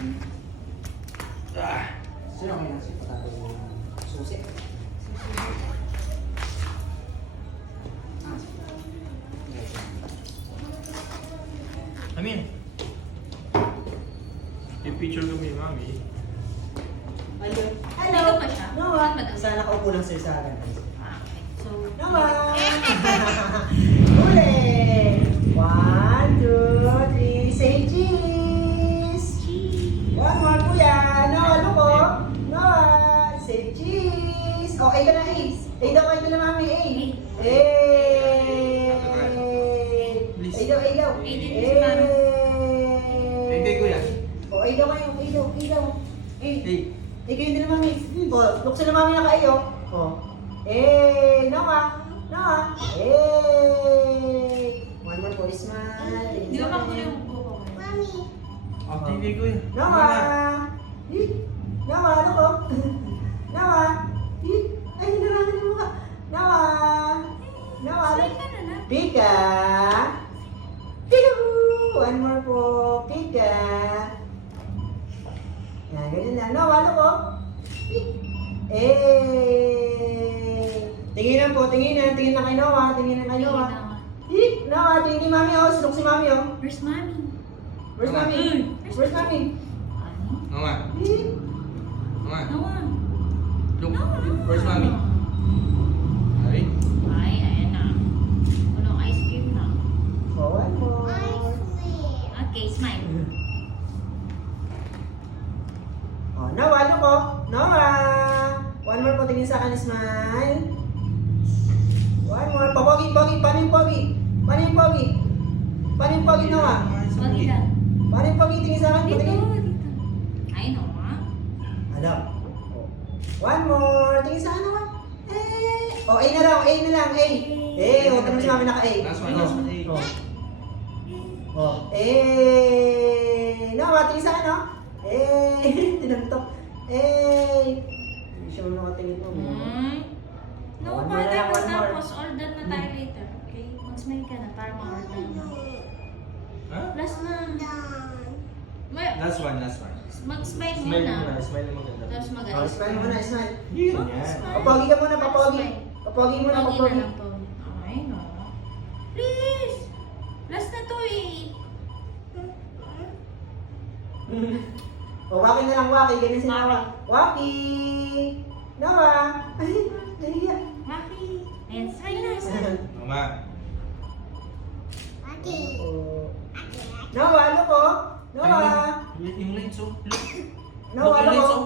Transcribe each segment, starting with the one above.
Sino kayo nasi potato yung susi? Amin. Yung picture kami, mami. Ayun. Hello pa siya? Noah. Madam. Sana nakaupo lang sila sa akin. Okay. So, Noah! Uli! 1, 2, 3, say cheese! One more kuya! Noah, ano ko? Noah! Say cheese! Oh, ay ka na, ay! Ay daw, ay ka na mami, ay! Ay! Ay daw, ay daw! Ay, dito si mami. Hey, kay kuya. Oh, ay daw kayo, ay daw, ay daw! Ay! Hey. Eh, kayo din na mami. Oh, lukso na mami na kayo. Oh. Noah. Noah. One more po, smile. di ba makulo yung buko ko? Oh, kay kuya. Noah. Noah, ano ko? Noah. Ay, hinarangan yung mukha. Noah. Noah. Sorry ka na na. Pika. Peekaboo. One more po. Pika. Yan, ganyan lang. Noah, ano ko? Tinginan po, tinginan. Tingin na kay Noah. Tingin na kay Noah. Noah, tingin ni Mami, oh. Sinok si Mami, oh. Where's mommy? Where's Mami? Where's Mami? Ano? Mama. Mama. Noah. Look. Noah. Where's mommy? Ay. Ay, ayan na. Ano, ice cream na. Oh, one more. Okay, smile. Oh, Noah, ano ko? Noah! One more po, tingin sa akin, smile. One more. Papogi, pogi. Paano yung pogi? Paano yung pogi? Paano yung pogi, Noah? Wagi lang. Paano yung pogi? Tingin sa akin, Dito, patingin. dito. Ay, Noah. Ano? One more. Tingin sa akin, Noah. Oh, A na lang, A na lang, A. Huwag ka naman si mami naka-A. Last one, last one. A. Oh, Noah, tingin sa akin, no? Tinantok. Hindi siya mo nakatingin mo. No, One more na lang, one more. tapos all done na tayo later. Okay? Mag-smile ka na para ma-all done na. Huh? Last na. Last one, last one. Mag-smile Smile muna. muna, smile na maganda. Tapos Oh, mag-ayos. smile muna, smile. Yan. Papogi ka muna, papogi. Papogi muna, Pogi na papogi. lang to. Ay, no. Please! Last na to eh. O, waki na lang, waki. Ganyan si Noah. Waki! Noah! Ay, nahiya. Maki. Ayan, smile na. Smile. Mama. Oh. Noah, ano ko? Noah! Yung lights, oh. Look. Noah, ano Yung ko? lights, oh.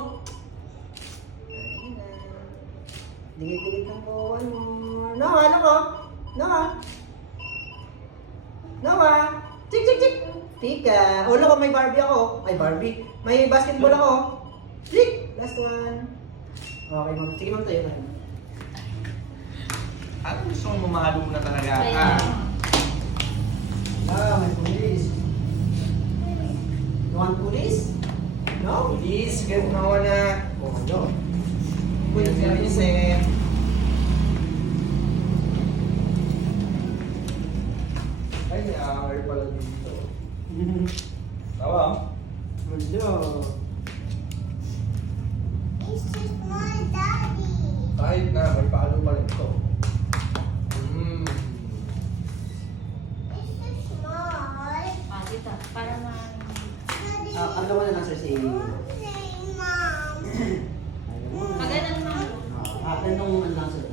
Dingit-dingit lang po. Ano? Noah, ano ko? Noah! Noah! Chik, chik, chik! Pika! Ulo ko, may Barbie ako. Ay, Barbie. May basketball ako. Chik! Last one. Okay, ma'am. Sige, ma'am, tayo na. Ano gusto mong mamahalo na talaga? Kaya, May police. You want police? No? Please, get na wala. Oh, no. Please, Vincent. Ay, ay pala dito. Tawa. Hello. Kahit na, may palo pa rin ito. dito. Para ma... Ang gawa na lang sir si... Maganan mo. Ganong ano lang sir.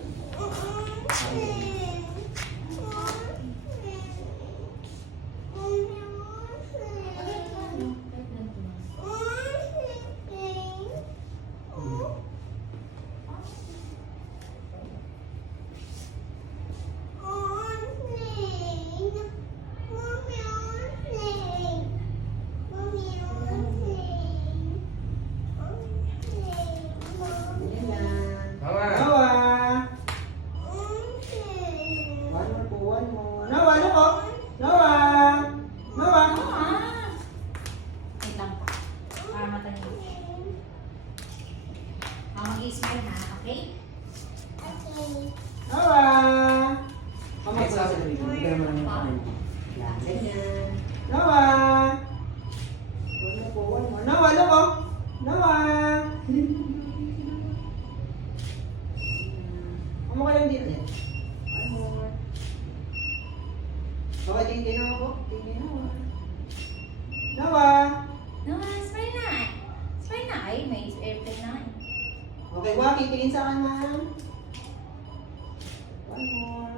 Tawa. Noah! One more po, one more. Noah, ano ko? Noah! Noah! Wait lang po. Para matanim. Mag-i-smile na, okay? Noah! Kamay sa akin. Bigyan mo lang yung kamay mo. Yan, ganyan. Noah! One more po, one more. Noah, Tingin sa akin, ma'am. One more.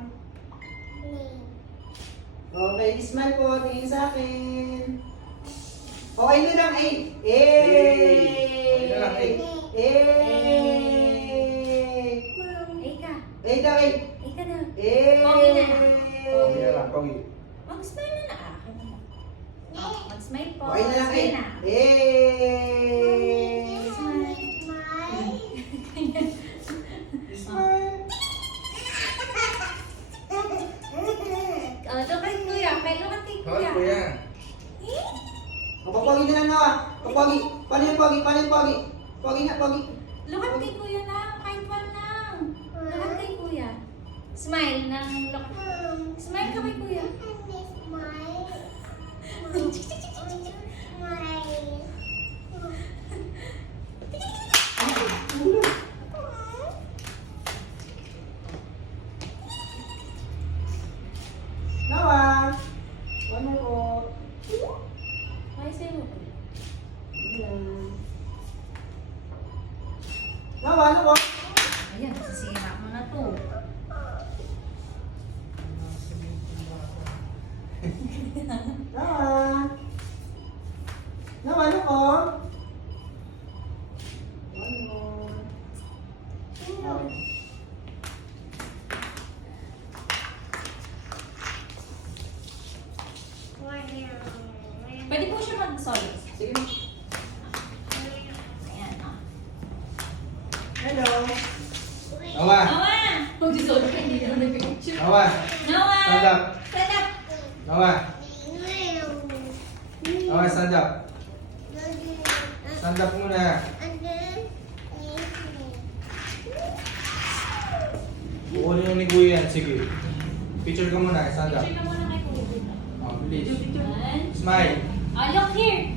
Okay, smile po. Tingin sa akin. Okay na lang, 8. Okay na lang, 8. 8. Ay ka. 8 daw, 8. Ay ka daw. 8. Pogi na. Pogi na lang, pogi. Mag-smile na na. Mag-smile po. Okay na lang, Smile 8. na. 8. Smile. Smile. Oh, ito kay kuya. May lukat kay Hoy, kuya. kuya. Pogi na lang, Noah. Pogi. Paano yung pogi? Paano yung pogi? Pogi nga, pogi. Lukat kay kuya lang. Kahit pa lang. Lukat kay kuya. Smile ng lukat. Smile ka kay kuya. Noah. One more po. Ay, sa'yo mo. Ayan. Noah, ano po? Ayan, masisira mo na to. Noah. Noah, ano po? One more. Okay. Pwede po siya mag-solid. Sige na. Ayan, oh. Hello. Noah! Noah! Mag-solid ka, hindi na nag-picture. Noah! Noah! Stand up! Stand up! Noah! Noah, stand up! Stand up muna! Kukunin mo ni Kuya yan, sige. Picture ka muna, stand up. Picture ka muna kay kuya. Oh, please. One. Smile! Oh, look here.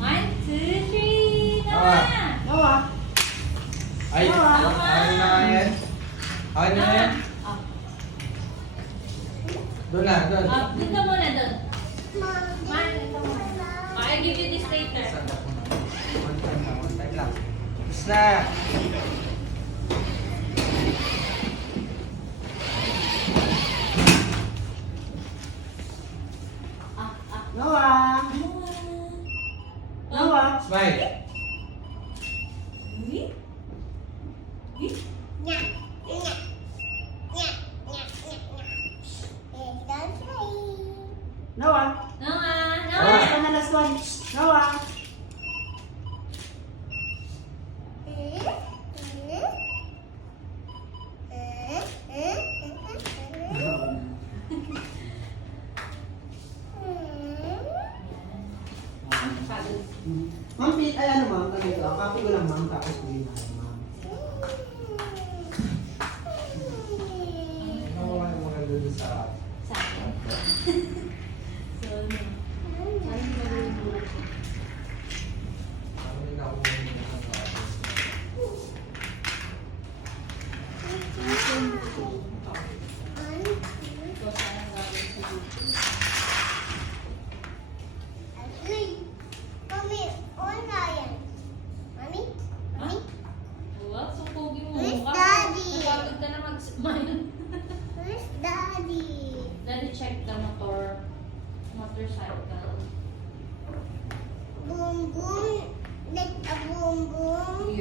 1, 2, 3. Noah! Noah. Ay! Noah. Ano na nga yan? Ano na yan? Oh. Doon na, doon. Oh, dun ka muna, dun. Man, dun ka muna. Oh, I'll give you this later. Stand up muna. One time lang, one time lang. Tapos na! Noah. Noah. Smile! Noah. Noah! Last Noah! one na, last one. Noah. Pagod. Ma'am, ay ano ma'am, ganito. Copy ko lang ma'am, tapos ko yun ma'am. Nakuha mo muna doon sa... Sa akin. So, saan ka mag-uulog? Ano yung nakuha mo muna sa atin? Ito, saan ang gagawin sa YouTube? Wow, so pogi mo. Where's Wow, Daddy? napagod ka na mag-smile. Where's Daddy? Daddy, check the motorcycle. Boom boom, like a boom boom.